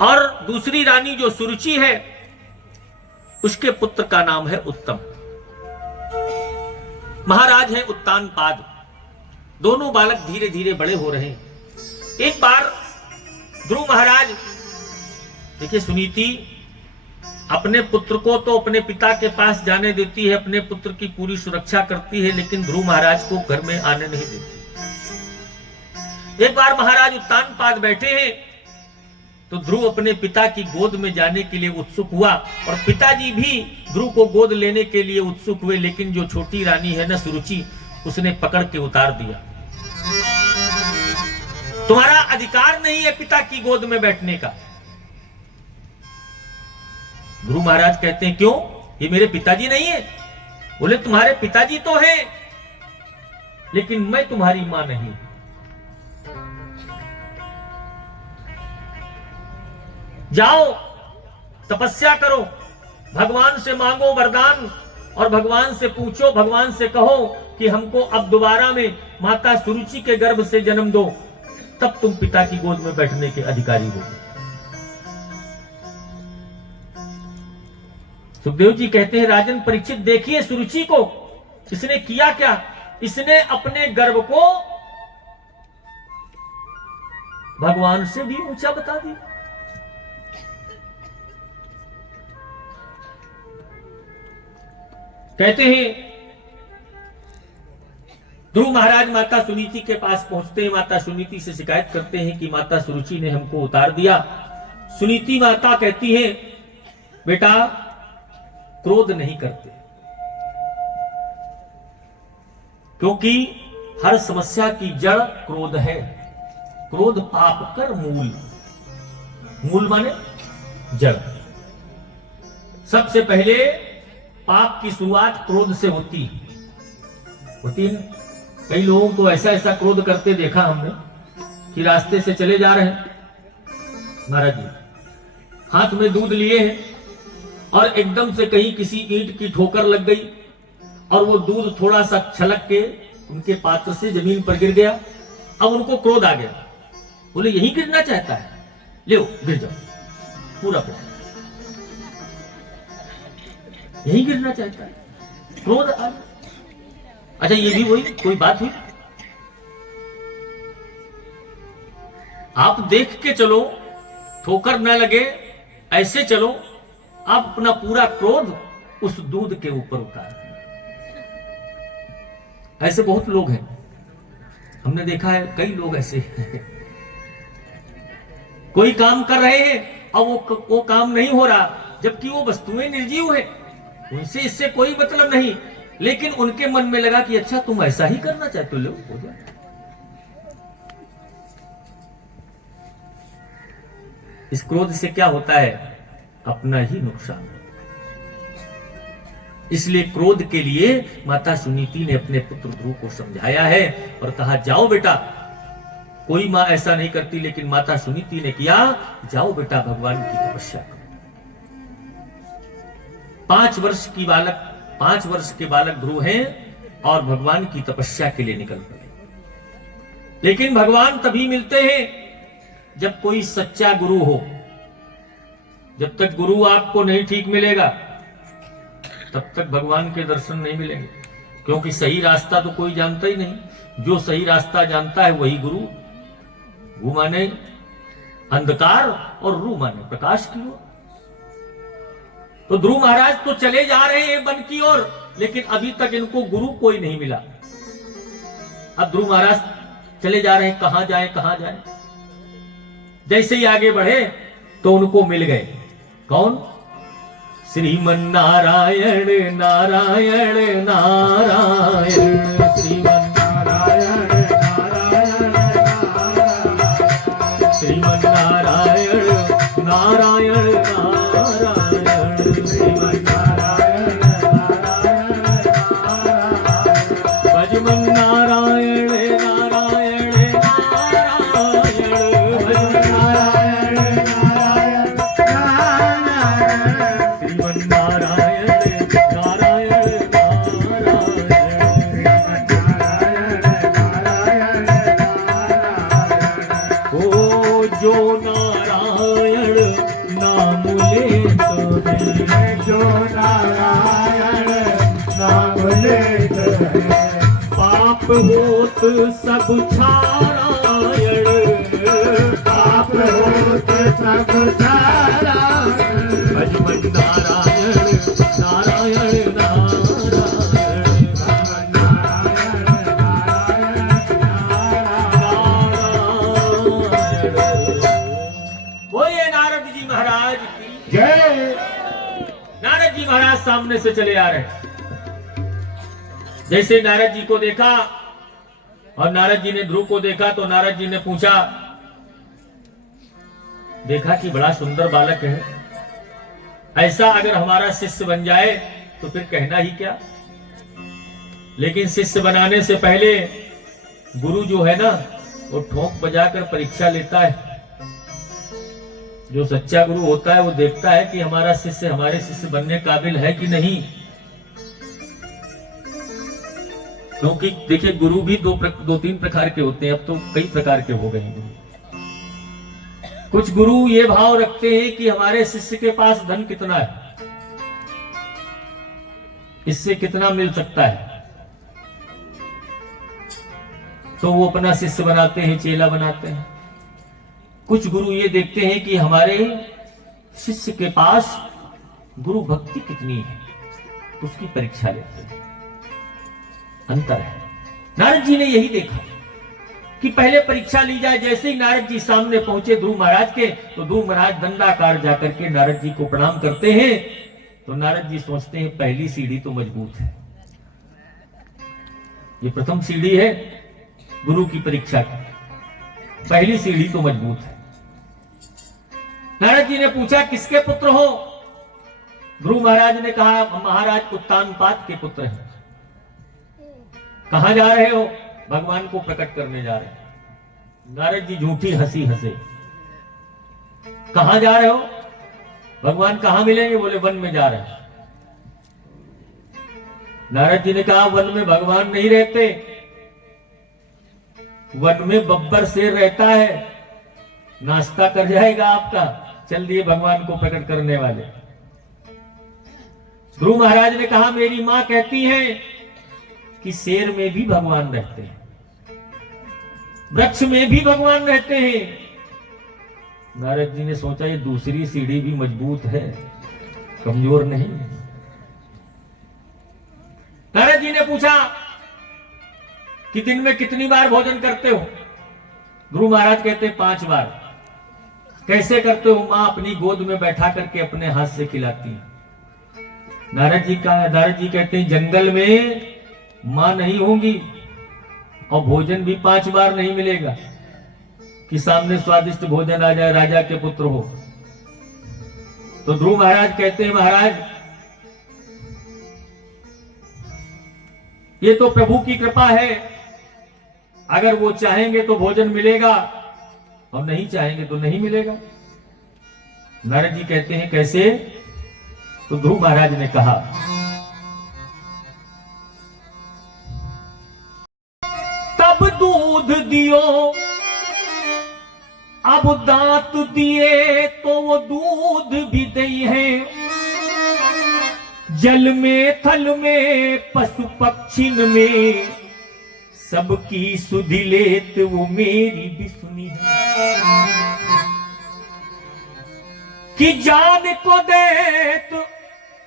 और दूसरी रानी जो सुरुचि है उसके पुत्र का नाम है उत्तम। महाराज है उत्तानपाद। दोनों बालक धीरे धीरे बड़े हो रहे हैं। एक बार ध्रुव महाराज, देखिए सुनीति अपने पुत्र को तो अपने पिता के पास जाने देती है, अपने पुत्र की पूरी सुरक्षा करती है, लेकिन ध्रुव महाराज को घर में आने नहीं देती। एक बार महाराज उत्तानपाद बैठे हैं तो ध्रुव अपने पिता की गोद में जाने के लिए उत्सुक हुआ और पिताजी भी ध्रुव को गोद लेने के लिए उत्सुक हुए, लेकिन जो छोटी रानी है ना सुरुचि, उसने पकड़ के उतार दिया। तुम्हारा अधिकार नहीं है पिता की गोद में बैठने का। ध्रुव महाराज कहते हैं क्यों, ये मेरे पिताजी नहीं है? बोले तुम्हारे पिताजी तो हैं, लेकिन मैं तुम्हारी मां नहीं। जाओ तपस्या करो, भगवान से मांगो वरदान और भगवान से पूछो, भगवान से कहो कि हमको अब दोबारा में माता सुरुचि के गर्भ से जन्म दो, तब तुम पिता की गोद में बैठने के अधिकारी हो। सुखदेव जी कहते हैं राजन परीक्षित देखिए सुरुचि को, इसने किया क्या? इसने अपने गर्भ को भगवान से भी ऊंचा बता दिया। कहते हैं ध्रुव महाराज माता सुनीति के पास पहुंचते हैं। माता सुनीति से शिकायत करते हैं कि माता सुरुचि ने हमको उतार दिया। सुनीति माता कहती है बेटा क्रोध नहीं करते, क्योंकि हर समस्या की जड़ क्रोध है। क्रोध पाप कर मूल, मूल माने जड़। सबसे पहले पाप की शुरुआत क्रोध से होती है। कई लोगों को ऐसा ऐसा क्रोध करते देखा हमने कि रास्ते से चले जा रहे हैं, महाराज जी हाथ में दूध लिए हैं और एकदम से कहीं किसी ईंट की ठोकर लग गई और वो दूध थोड़ा सा छलक के उनके पात्र से जमीन पर गिर गया। अब उनको क्रोध आ गया, बोले यही गिरना चाहता है, ले गिर जाओ पूरा पूरा, यही गिरना चाहता है, क्रोध आ। अच्छा ये भी वही कोई बात हुई? आप देख के चलो, ठोकर न लगे, ऐसे चलो, आप अपना पूरा क्रोध उस दूध के ऊपर उतार। ऐसे बहुत लोग हैं, हमने देखा है कई लोग ऐसे हैं। कोई काम कर रहे हैं और वो काम नहीं हो रहा, जबकि वो वस्तुएं निर्जीव है, उनसे इससे कोई मतलब नहीं, लेकिन उनके मन में लगा कि अच्छा तुम ऐसा ही करना चाहते हो, लो हो जाए। इस क्रोध से क्या होता है? अपना ही नुकसान होता है। इसलिए क्रोध के लिए माता सुनीति ने अपने पुत्र ध्रुव को समझाया है और कहा जाओ बेटा, कोई मां ऐसा नहीं करती, लेकिन माता सुनीति ने किया, जाओ बेटा भगवान की तपस्या करो। 5 वर्ष के बालक ध्रुव हैं और भगवान की तपस्या के लिए निकल पड़े। लेकिन भगवान तभी मिलते हैं जब कोई सच्चा गुरु हो। जब तक गुरु आपको नहीं ठीक मिलेगा तब तक भगवान के दर्शन नहीं मिलेंगे, क्योंकि सही रास्ता तो कोई जानता ही नहीं। जो सही रास्ता जानता है वही गुरु। गु माने अंधकार और रू माने प्रकाश की ओर। तो ध्रुव महाराज तो चले जा रहे हैं वन की ओर, लेकिन अभी तक इनको गुरु कोई नहीं मिला। अब ध्रुव महाराज चले जा रहे हैं, कहां जाए। जैसे ही आगे बढ़े तो उनको मिल गए। कौन? श्रीमन नारायण नारायण नारायण, श्रीमन नारायण नारायण नारायण, श्रीमन नारायण नारायण नारायण, श्रीमन नारायण नारायण नारायण, भजमन नारायण नारायण नारायण, भजमन नारायण नारायण नारायण, श्रीमन नारायण नारायण नारायण, ओ जो नारायण नारायण नाम लेत है। पाप होत सब छारायण, पाप होत सब नारायण। भज भज नारायण नारायण नारायण, बोलिए नारद जी महाराज की जय। नारद जी महाराज सामने से चले आ रहे हैं। जैसे नारद जी को देखा और नारद जी ने ध्रुव को देखा तो नारद जी ने पूछा, देखा कि बड़ा सुंदर बालक है, ऐसा अगर हमारा शिष्य बन जाए तो फिर कहना ही क्या। लेकिन शिष्य बनाने से पहले गुरु जो है ना, वो ठोंक बजाकर परीक्षा लेता है। जो सच्चा गुरु होता है वो देखता है कि हमारा शिष्य हमारे शिष्य बनने काबिल है कि नहीं। क्योंकि देखिए गुरु भी दो तीन प्रकार के होते हैं, अब तो कई प्रकार के हो गए हैं गुरु। कुछ गुरु ये भाव रखते हैं कि हमारे शिष्य के पास धन कितना है, इससे कितना मिल सकता है, तो वो अपना शिष्य बनाते हैं, चेला बनाते हैं। कुछ गुरु ये देखते हैं कि हमारे शिष्य के पास गुरु भक्ति कितनी है, उसकी परीक्षा लेते हैं। अंतर है। नारद जी ने यही देखा कि पहले परीक्षा ली जाए। जैसे ही नारद जी सामने पहुंचे ध्रुव महाराज के, तो ध्रुव महाराज दंडाकार जाकर के नारद जी को प्रणाम करते हैं। तो नारद जी सोचते हैं पहली सीढ़ी तो मजबूत है, ये प्रथम सीढ़ी है गुरु की परीक्षा की, पहली सीढ़ी तो मजबूत है। नारद जी ने पूछा किसके पुत्र हो? ध्रुव महाराज ने कहा महाराज उत्तानपाद के पुत्र हैं। कहां जा रहे हो? भगवान को प्रकट करने जा रहे हैं। नारद जी झूठी हंसी हंसे। कहां जा रहे हो? भगवान कहां मिलेंगे? बोले वन में जा रहे हैं। नारद जी ने कहा वन में भगवान नहीं रहते, वन में बब्बर शेर रहता है, नाश्ता कर जाएगा आपका। चल दिए भगवान को प्रकट करने वाले। ध्रुव महाराज ने कहा मेरी मां कहती है कि शेर में भी भगवान रहते हैं, वृक्ष में भी भगवान रहते हैं। नारद जी ने सोचा ये दूसरी सीढ़ी भी मजबूत है, कमजोर नहीं। नारद जी ने पूछा कि दिन में कितनी बार भोजन करते हो? ध्रुव महाराज कहते 5 बार। कैसे करते हो? मां अपनी गोद में बैठा करके अपने हाथ से खिलाती है। नारद जी कहते हैं जंगल में मां नहीं होंगी और भोजन भी 5 बार नहीं मिलेगा कि सामने स्वादिष्ट भोजन आ जाए, राजा के पुत्र हो। तो ध्रुव महाराज कहते हैं महाराज ये तो प्रभु की कृपा है, अगर वो चाहेंगे तो भोजन मिलेगा और नहीं चाहेंगे तो नहीं मिलेगा। नारद जी कहते हैं कैसे? तो ध्रुव महाराज ने कहा तब दूध दियो, अब दांत दिए तो वो दूध भी दई है। जल में थल में पशु पक्षिन में सबकी सुधि लेत वो मेरी भी सुनी है। कि जान को देत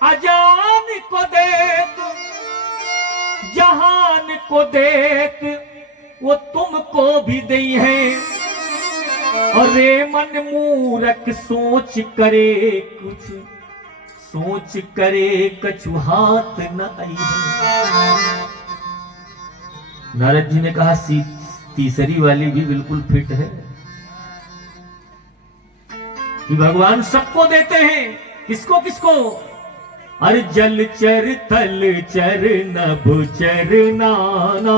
अजान को देत, जहान को देत वो तुमको भी दई है। और रे मन मूरख सोच करे कुछ, सोच करे कछु हाथ न आई है। नारद जी ने कहा तीसरी वाली भी बिल्कुल फिट है कि भगवान सबको देते हैं। किसको किसको? अरे जल चर थल चर नभ चर नाना,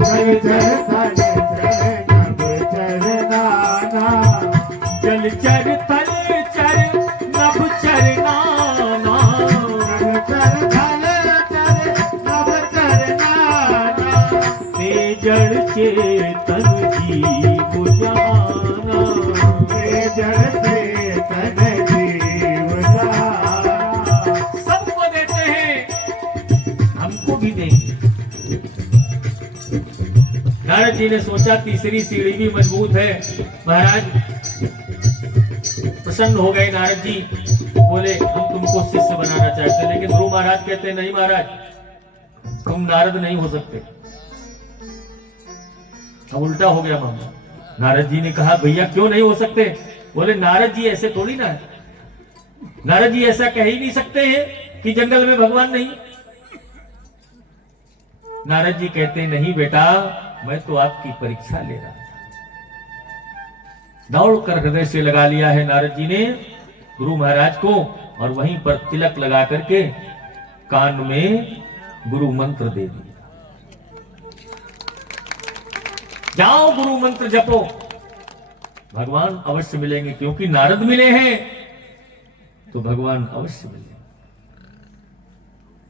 जल चर थल चर नभ चर नाना, जल चर थल चर नभ चर नाना, जल चर थल चर नभ चर नाना। जड़ चेतन जीव जाना, जड़ चेतन जीव जाना। जी ने सोचा तीसरी सीढ़ी भी मजबूत है। महाराज प्रसन्न हो गए। नारद जी बोले हम तुमको शिष्य बनाना चाहते हैं, लेकिन ध्रुव महाराज कहते नहीं महाराज, तुम नारद नहीं हो सकते। अब उल्टा हो गया मामला। नारद जी ने कहा भैया क्यों नहीं हो सकते? बोले नारद जी ऐसे थोड़ी ना है, नारद जी ऐसा कह ही नहीं सकते हैं कि जंगल में भगवान नहीं। नारद जी कहते नहीं बेटा, मैं तो आपकी परीक्षा ले रहा था। दौड़कर हृदय से लगा लिया है नारद जी ने गुरु महाराज को, और वहीं पर तिलक लगा करके कान में गुरु मंत्र दे दिया। जाओ गुरु मंत्र जपो, भगवान अवश्य मिलेंगे, क्योंकि नारद मिले हैं तो भगवान अवश्य मिलेंगे।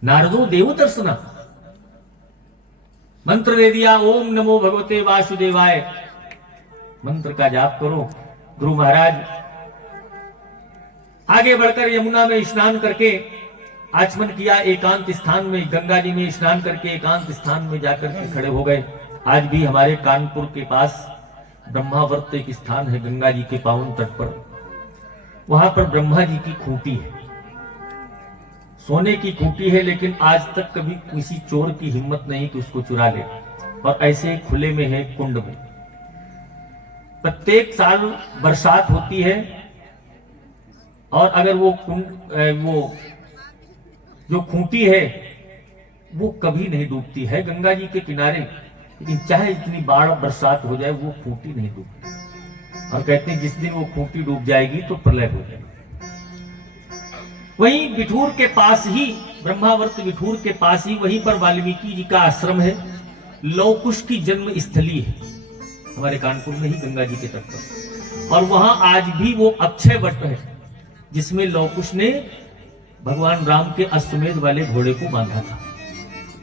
नारदो देव दर्शना, मंत्र दे दिया, ओम नमो भगवते वासुदेवाय, मंत्र का जाप करो। गुरु महाराज आगे बढ़कर यमुना में स्नान करके आचमन किया, एकांत स्थान में गंगा जी में स्नान करके एकांत स्थान में जाकर के खड़े हो गए। आज भी हमारे कानपुर के पास ब्रह्मावर्त एक स्थान है गंगा जी के पावन तट पर, वहां पर ब्रह्मा जी की खूंटी है, सोने की खूंटी है, लेकिन आज तक कभी किसी चोर की हिम्मत नहीं कि उसको चुरा ले, और ऐसे खुले में है कुंड में। प्रत्येक साल बरसात होती है और अगर वो कुंड वो जो खूंटी है वो कभी नहीं डूबती है गंगा जी के किनारे, लेकिन चाहे इतनी बाढ़ बरसात हो जाए वो खूंटी नहीं डूबती। और कहते हैं जिस दिन वो खूंटी डूब जाएगी तो प्रलय हो जाएगी। वहीं बिठूर के पास ही, ब्रह्मावर्त बिठूर के पास ही, वहीं पर वाल्मीकि जी का आश्रम है। लौकुश की जन्म स्थली है हमारे कानपुर में ही गंगा जी के तट पर, और वहां आज भी वो अक्षय वट है जिसमें लौकुश ने भगवान राम के अश्वमेध वाले घोड़े को बांधा था।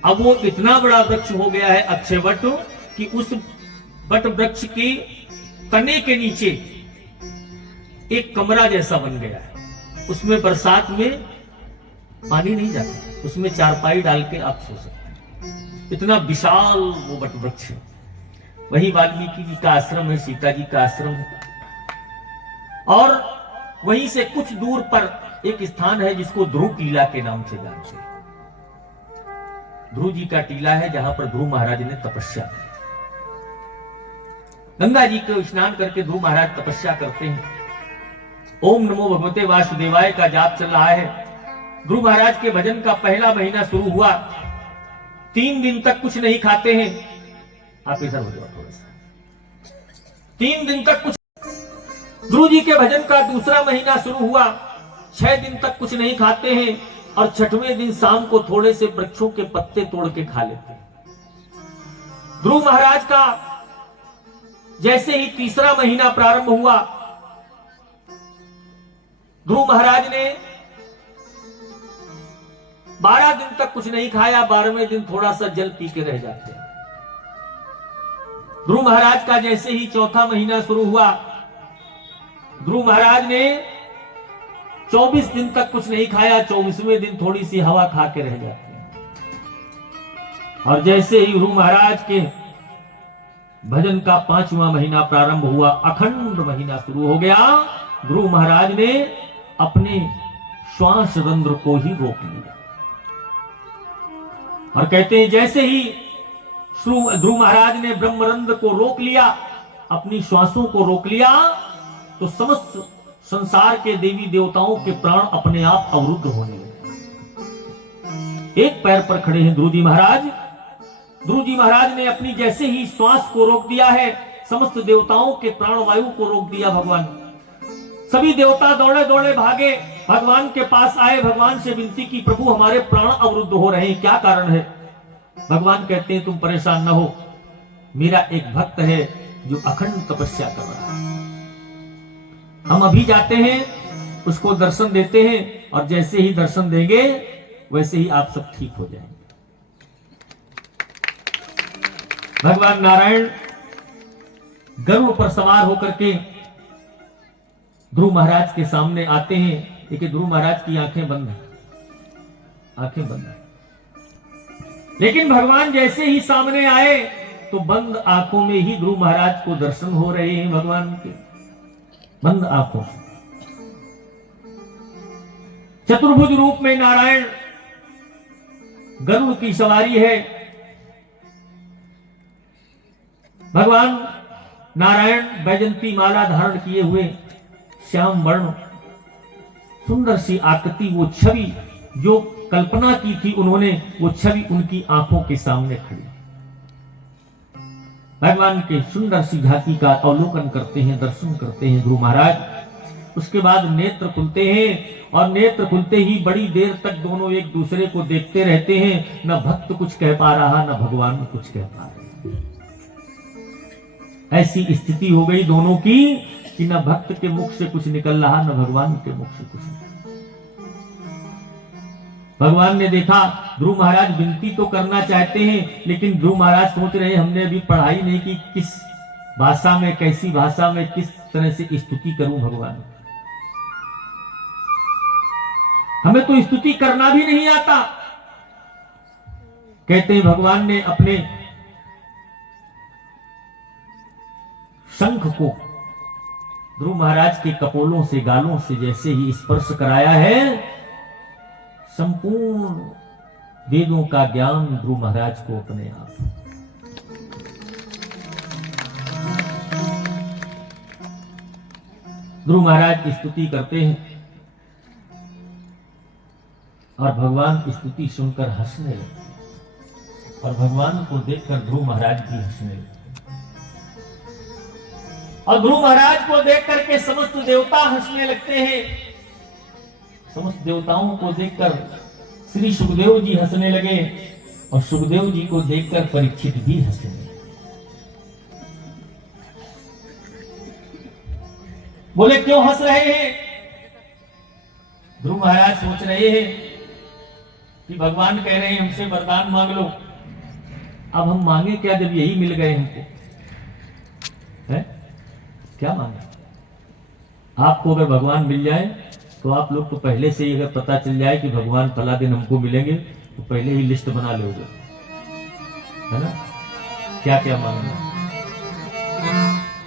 अब वो इतना बड़ा वृक्ष हो गया है अक्षय वट कि उस वट वृक्ष के तने के नीचे एक कमरा जैसा बन गया है। उसमें बरसात में पानी नहीं जाता, उसमें चारपाई डाल के आप सो सकते हैं, इतना विशाल वो वट वृक्ष है। वही वाल्मीकि जी का आश्रम है, सीता जी का आश्रम है, और वहीं से कुछ दूर पर एक स्थान है जिसको ध्रुव टीला के नाम से जानते हैं। ध्रुव जी का टीला है जहां पर ध्रुव महाराज ने तपस्या की। गंगा जी को स्नान करके ध्रुव महाराज तपस्या करते हैं। ओम नमो भगवते वासुदेवाय का जाप चल रहा है। ध्रुव महाराज के भजन का पहला महीना शुरू हुआ, 3 दिन तक कुछ नहीं खाते हैं। आप इधर हो जाओ थोड़ा सा। 3 दिन तक कुछ। ध्रुव जी के भजन का दूसरा महीना शुरू हुआ, 6 दिन तक कुछ नहीं खाते हैं, और 6वें दिन शाम को थोड़े से वृक्षों के पत्ते तोड़ के खा लेते हैं। ध्रुव महाराज का जैसे ही तीसरा महीना प्रारंभ हुआ, ध्रुव महाराज ने 12 दिन तक कुछ नहीं खाया, 12वें दिन थोड़ा सा जल पी के रह जाते हैं। ध्रुव महाराज का जैसे ही चौथा महीना शुरू हुआ, ध्रुव महाराज ने 24 दिन तक कुछ नहीं खाया, 24वें दिन थोड़ी सी हवा खा के रह जाते हैं। और जैसे ही ध्रुव महाराज के भजन का 5वां महीना प्रारंभ हुआ, अखंड महीना शुरू हो गया, ध्रुव महाराज ने अपने श्वास रंध्र को ही रोक लिया। और कहते हैं जैसे ही ध्रुव महाराज ने ब्रह्मरंध्र को रोक लिया, अपनी श्वासों को रोक लिया, तो समस्त संसार के देवी देवताओं के प्राण अपने आप अवरुद्ध होने लगे। एक पैर पर खड़े हैं ध्रुव जी महाराज। ध्रुव जी महाराज ने अपनी जैसे ही श्वास को रोक दिया है, समस्त देवताओं के प्राणवायु को रोक दिया। भगवान, सभी देवता दौड़े दौड़े भागे, भगवान के पास आए, भगवान से विनती की, प्रभु हमारे प्राण अवरुद्ध हो रहे हैं, क्या कारण है? भगवान कहते हैं तुम परेशान न हो, मेरा एक भक्त है जो अखंड तपस्या कर रहा है, हम अभी जाते हैं, उसको दर्शन देते हैं, और जैसे ही दर्शन देंगे वैसे ही आप सब ठीक हो जाएंगे। भगवान नारायण गरुड़ पर सवार होकर के ध्रुव महाराज के सामने आते हैं। देखिए ध्रुव महाराज की आंखें बंद हैं, आंखें बंद हैं, लेकिन भगवान जैसे ही सामने आए, तो बंद आंखों में ही ध्रुव महाराज को दर्शन हो रहे हैं भगवान के, बंद आंखों से। चतुर्भुज रूप में नारायण गरुड़ की सवारी है। भगवान नारायण बैजंती माला धारण किए हुए, श्याम वर्ण सुंदर सी आकृति, वो छवि जो कल्पना की थी उन्होंने, वो छवि उनकी आंखों के सामने खड़ी। भगवान के सुंदर सी झांकी का अवलोकन करते हैं, दर्शन करते हैं ध्रुव महाराज। उसके बाद नेत्र खुलते हैं और नेत्र खुलते ही बड़ी देर तक दोनों एक दूसरे को देखते रहते हैं। न भक्त कुछ कह पा रहा, न भगवान कुछ कह पा रहे। ऐसी स्थिति हो गई दोनों की कि न भक्त के मुख से कुछ निकल रहा, न भगवान के मुख से कुछ निकल। भगवान ने देखा ध्रुव महाराज विनती तो करना चाहते हैं, लेकिन ध्रुव महाराज सोच रहे हैं हमने अभी पढ़ाई नहीं की, किस भाषा में, कैसी भाषा में, किस तरह से स्तुति करूं भगवान। हमें तो स्तुति करना भी नहीं आता। कहते हैं भगवान ने अपने शंख को ध्रुव महाराज के कपोलों से, गालों से जैसे ही स्पर्श कराया है, संपूर्ण वेदों का ज्ञान ध्रुव महाराज को अपने आप। ध्रुव महाराज स्तुति करते हैं और भगवान स्तुति सुनकर हंसने लगते, और भगवान को देखकर ध्रुव महाराज भी हंसने लगते, और ध्रुव महाराज को देख करके समस्त देवता हंसने लगते हैं। समस्त देवताओं को देखकर श्री सुखदेव जी हंसने लगे, और सुखदेव जी को देखकर परीक्षित भी हंसने लगे। बोले क्यों हंस रहे हैं? ध्रुव महाराज सोच रहे हैं कि भगवान कह रहे हैं हमसे वरदान मांग लो। अब हम मांगे क्या जब यही मिल गए हमको? है क्या मांगे? आपको अगर भगवान मिल जाए तो आप लोग तो पहले से ही, अगर पता चल जाए कि भगवान फला दिन हमको मिलेंगे, तो पहले ही लिस्ट बना लोगे, है ना, क्या क्या मांगना।